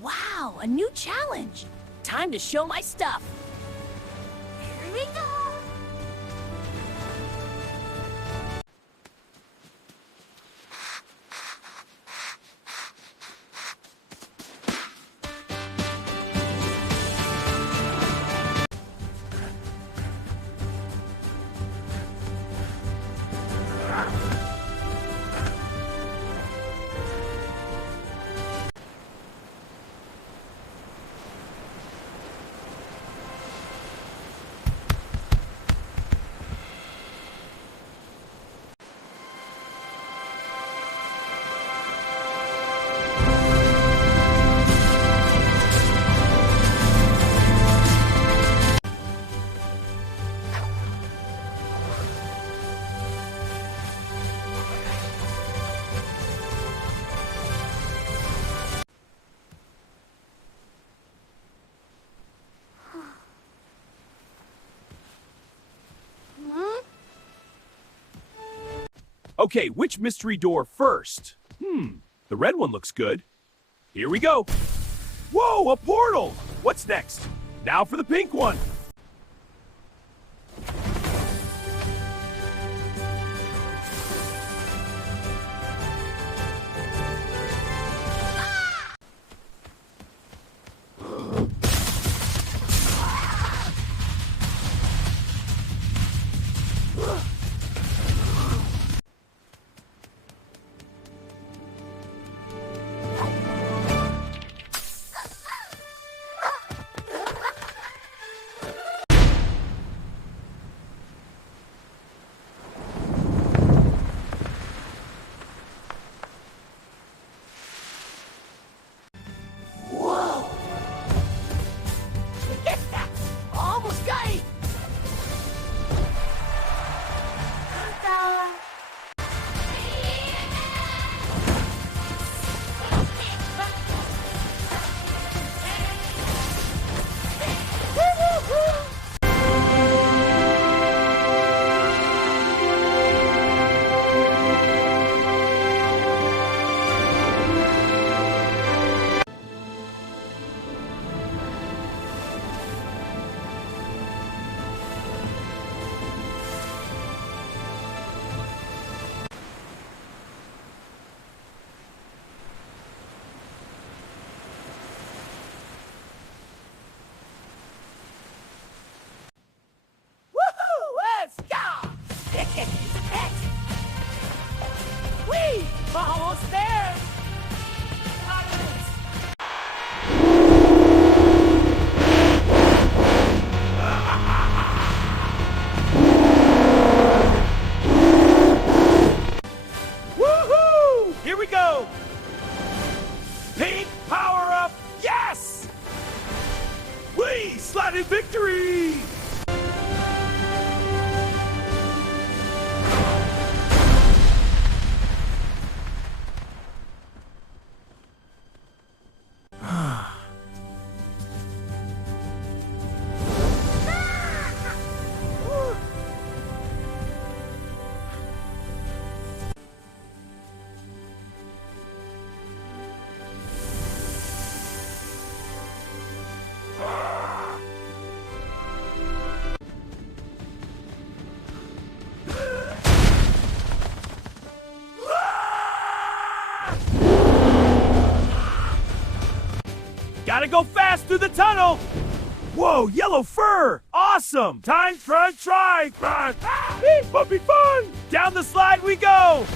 Wow, a new challenge. Time to show my stuff. Here we go. Okay, which mystery door first? The red one looks good. Here we go. Whoa, a portal! What's next? Now for the pink one. Almost got it. Let's go! Whee! Almost there! Woohoo! Here we go! Pink power up! Yes! We slotted victory! Gotta go fast through the tunnel! Whoa, yellow fur! Awesome! Time to try! Beep, puppy fun! Down the slide we go!